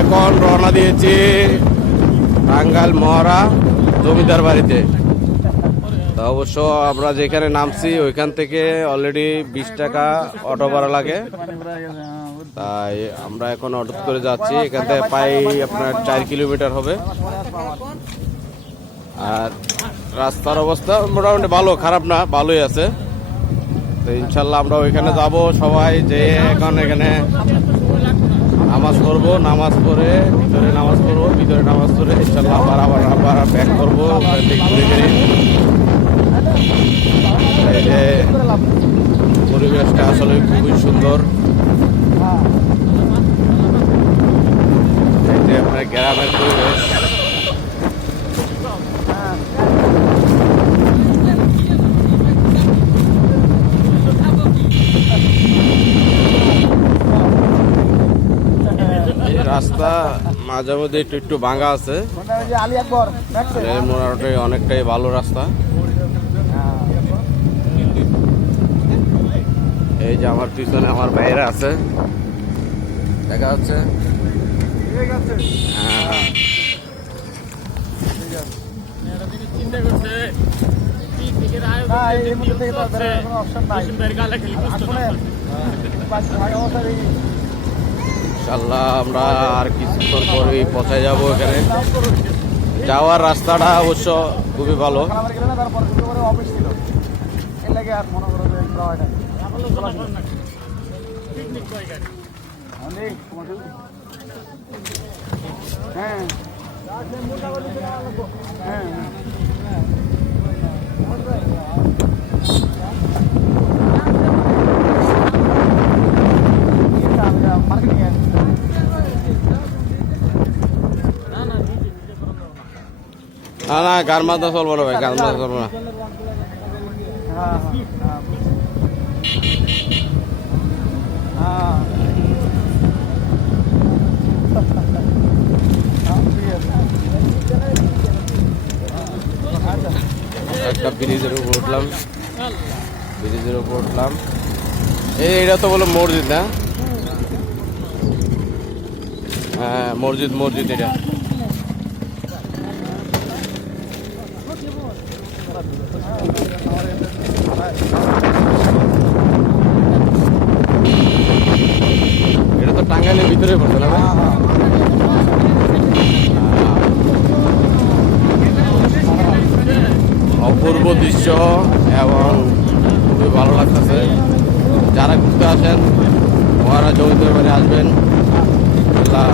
এখন রওনা দিয়েছি টাঙ্গাইল মহড়া জমিদার বাড়িতে। অবশ্য আমরা যেখানে নামছি, ওইখান থেকে অলরেডি বিশ টাকা অটো ভাড়া লাগে। তাই আমরা এখন অটো করে যাচ্ছি। এখান থেকে প্রায় আপনার চার কিলোমিটার হবে। আর রাস্তার অবস্থা মোটামুটি ভালো, খারাপ না, ভালোই আছে। তো ইনশাল্লাহ আমরা ওইখানে যাব সবাই যে এখন এখানে নামাজ পড়ব, নামাজ পড়ে ভিতরে নামাজ পড়ব, ভিতরে নামাজ পড়ে ইনশাল্লাহ আবার আবার আবার ব্যাক করব ঘুরে পরিবেশটা আসলে খুবই সুন্দর। এটা আপনার গ্রামের পরিবেশ। রাস্তা মাঝে মধ্যে একটু একটু ভাঙা আছে। মোটামুটি অনেকটাই ভালো রাস্তা। এই যে আমার পিছনে আমার ভাইয়েরা আছে। দেখা যাচ্ছে। হ্যাঁ। ইনশাল্লাহ আমরা আর কিছুক্ষণ পরেই পৌঁছায় যাব এখানে। যাওয়ার রাস্তাটা অবশ্য খুবই ভালো। হ্যাঁ। গেলে না তারপর দুটো করে অফিস ছিল এর লাগে আর মনে করো যে যাওয়া হয় না আমি তোমাকে হ্যাঁ হ্যাঁ মার্কেটিং না না গান মাথা চলবো না ভাই গান মাথা চলবো না। একটা ব্রিজের উপর উঠলাম। ব্রিজের উপর উঠলাম। এই, এটা তো বলো মসজিদ না? হ্যাঁ মসজিদ মসজিদ এটা। এটা তো টাঙ্গাইলের ভিতরে পড়ছে না অপূর্ব দৃশ্য এবং খুবই ভালো লাগতেছে। যারা ঘুরতে আসেন ওরা জমিতে আসবেন। আল্লাহ